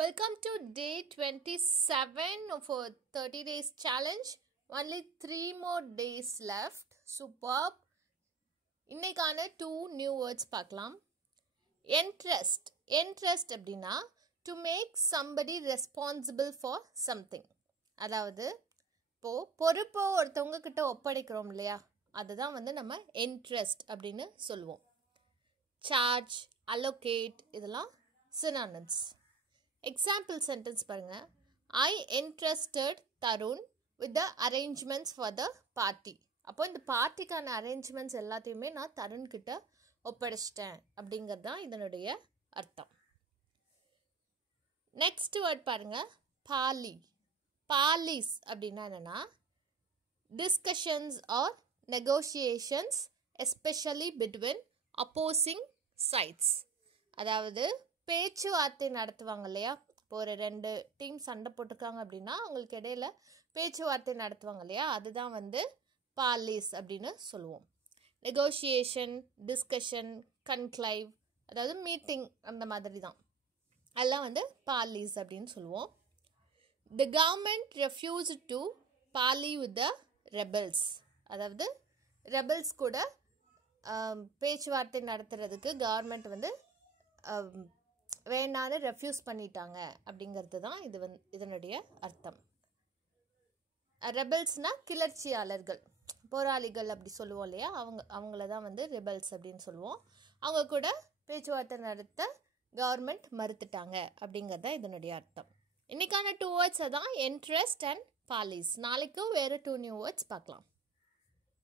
Welcome to day 27 of our 30 days challenge. Only 3 more days left. Superb. இன்னைக்கான 2 new words பார்க்கலாம். Entrust அப்படின்னா to make somebody responsible for something. அதாவது பொறுப்பை ஒருத்தவங்க கிட்ட ஒப்படைக்கிறோம் இல்லையா, அதுதான் நம்ம entrust அப்படின்னு சொல்லுவோம். Charge, allocate இதெல்லாம் synonyms. Example sentence பாருங்க. I entrusted Tarun with the arrangements for the party. அப்போ இந்த பார்ட்டிக்கான அரேஞ்ச்மெண்ட்ஸ் எல்லாத்தையுமே நான் தருண் கிட்ட ஒப்படைச்சிட்டேன் அப்படிங்கிறது தான் இதனுடைய அர்த்தம். நெக்ஸ்ட் வேர்ட் பாருங்க, பாலிஸ் அப்படின்னா என்னன்னா discussions or negotiations especially between opposing sides. அதாவது பேச்சுவார்த்தை நடத்துவாங்க இல்லையா, இப்போ ஒரு 2 டீம் சண்டை போட்டிருக்காங்க அப்படின்னா அவங்களுக்கு இடையில பேச்சுவார்த்தை நடத்துவாங்க இல்லையா, அதுதான் பாலிஸ் அப்படின்னு சொல்லுவோம். நெகோசியேஷன், டிஸ்கஷன், கன்க்ளைவ் அதாவது மீட்டிங் அந்த மாதிரி தான், அதெல்லாம் பாலிஸ் அப்படின்னு சொல்லுவோம். The government refuse to parley with the rebels. அதாவது ரெபல்ஸ் கூட பேச்சுவார்த்தை நடத்துறதுக்கு கவர்மெண்ட் வேணான்னு ரெஃப்யூஸ் பண்ணிட்டாங்க அப்படிங்கிறது தான் இதனுடைய அர்த்தம். ரெபல்ஸ்னால் கிளர்ச்சியாளர்கள், போராளிகள் அப்படி சொல்லுவோம் இல்லையா, அவங்கள தான் ரெபல்ஸ் அப்படின்னு சொல்லுவோம். அவங்க கூட பேச்சுவார்த்தை நடத்த கவர்மெண்ட் மறுத்துட்டாங்க அப்படிங்கிறது தான் இதனுடைய அர்த்தம். இன்றைக்கான 2 வேர்ட்ஸ் தான் இன்ட்ரெஸ்ட் அண்ட் பாலிஸ். நாளைக்கும் வேறு 2 நியூ வேர்ட்ஸ் பார்க்கலாம்.